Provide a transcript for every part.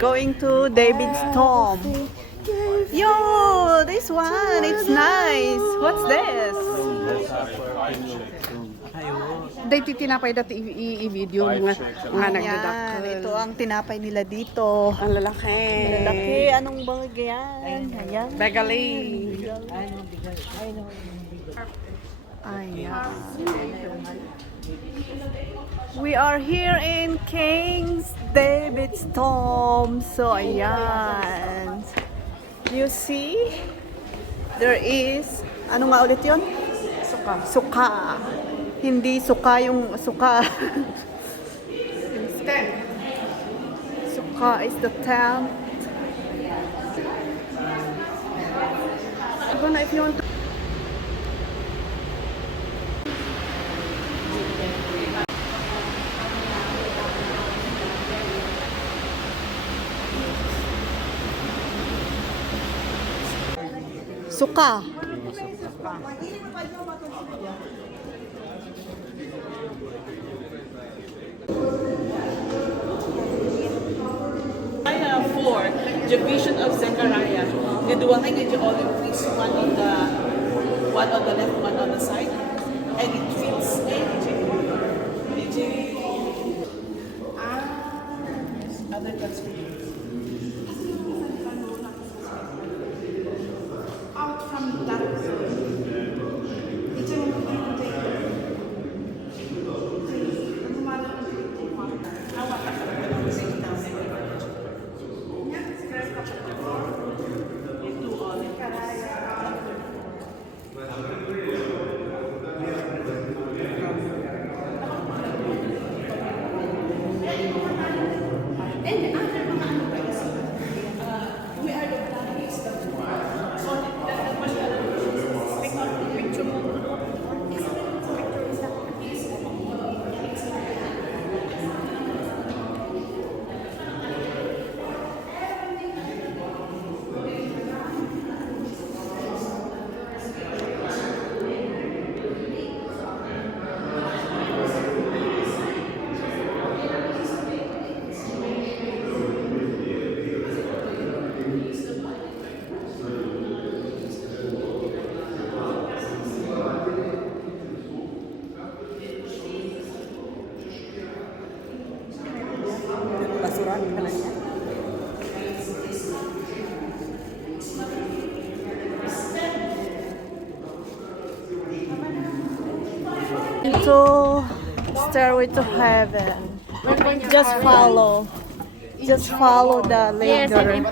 going to David's tomb. Yo, this one, it's nice. What's this? Dahil tinapay dati i-video nga nagdadakal. Ito ang tinapay nila dito. Ang lalaki. Lalaki, anong bang yan? Ayan. Begali. Ayan. We are here in King David's tomb. So, ayan. You see? There is, ano nga ulit yun? Suka. Suka. Hindi suka yung suka. Suka is the tent. Ako na if you want to... Suka. Isaiah 4, the vision of Zechariah. The dwelling in the olive trees, one on the left, one on the side, and it fits other constructions. Out from that. Basurahan ka lang yan. To Stairway to Heaven. Just follow. Just follow the ladder.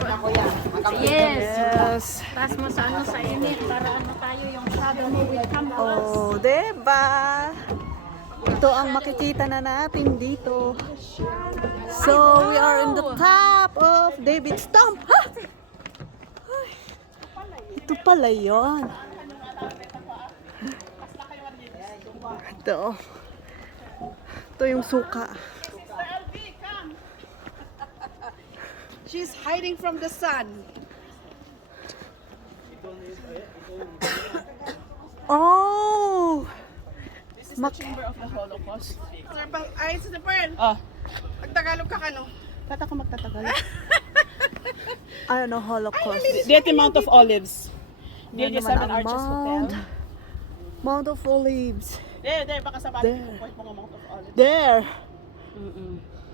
Yes. Taas mo sa ano sa init para ano tayo yung shadow mo will come to us. Oh, diba? Ito ang makikita na natin dito. So, we are in the top of David's tomb. Ha! Ay, ito pala yun. Ito. Ito yung suka. She's hiding from the sun. Oh! This is the chamber of the Holocaust. Sir, pang ay sa Pearl. Ah, Pagtagalog ka kano? Ba't ako magtatagal? Ano, Holocaust. the Mount of Olives. Yan The naman Seven ang Arches Mount. Hotel. Mount of Olives. There, baka sa balik There. ko point mga Mount of Olives. There.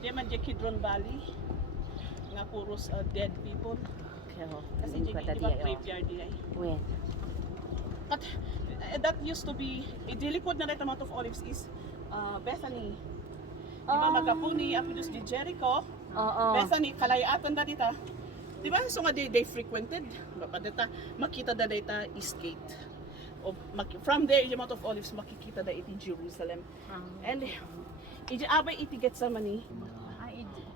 Di man di Kidron Valley. Nga puros dead people. Kasi di ba graveyard di ay. But that used to be, idilikod na rin ang Mount of Olives is Bethany. Di ba magkapuni, apidus di Jericho. Bethany, kalayatan na dita. Di ba? So nga they frequented. Data, makita da data East Gate. From there, in the Mount of Olives, makikita da iti Jerusalem. And iti abay iti Getsemani.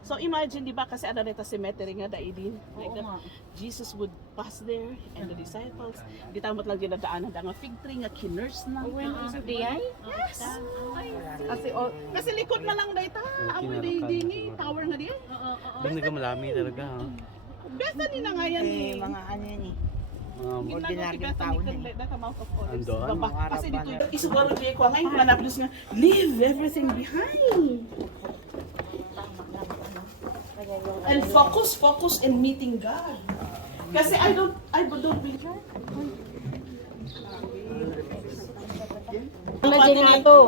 So imagine, di ba, kasi ano nito cemetery nga daidin. Like that, Jesus would pass there and the disciples. Di tamot lang dinadaanan da nga fig tree nga kinurse na. Yes! Kasi likod na lang dayta. Amoy daidin tower nga diyan. Doon nga malami talaga. Ha? Bethany na nga yan eh. Mga ano yan eh. Ordinaryong tao din. Mount of Olives. Andun? Baba, kasi dito isugaro di ko ngayon manapos nga leave everything behind. And focus in meeting God. Kasi I don't believe.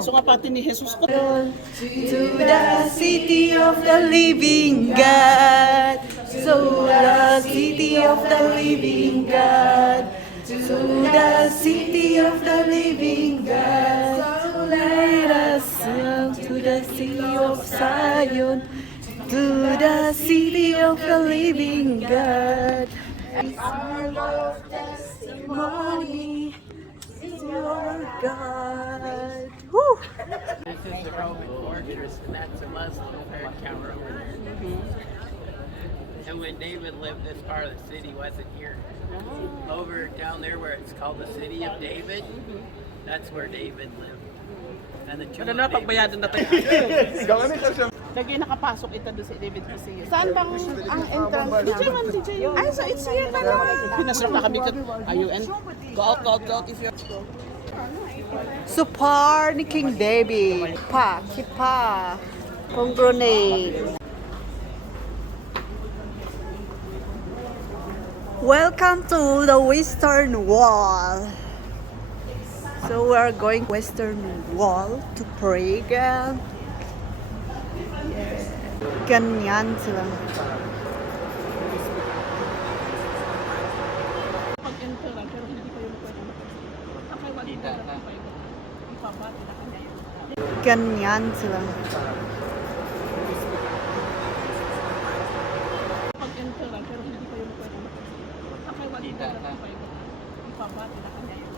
So nga pati ni Jesus ko. To the city of the living God. So the city of the living God. To the city of the living God. So let us sing to the city of Zion. To the city of the living God. Our Lord's testimony is your God. Woo! This is the Roman fortress, and that's a Muslim third tower over there. And when David lived, this part of the city wasn't here. Over down there where it's called the City of David, that's where David lived. And the tomb Ano na of David pagbayado na tayo. Lagi nakapasok ito doon sa David Museum. Saan bang ang entrance? DJ man, DJ. Ay, so it's here na naman. Pinasok na kami. Are you in? Go out if you're... Supar ni King David. Pa, kipa. Kung grenade. Welcome to the Western Wall. So we're going Western Wall to pray again. Ganyan sila. Pag-enter lang, pero hindi kayo pwede. Okay, wag ito lang kayo. Ipabati na kanya yun. Ganyan sila. Pag-enter lang, pero hindi kayo pwede. Okay, wag ito lang kayo. Ipabati na kanya yun.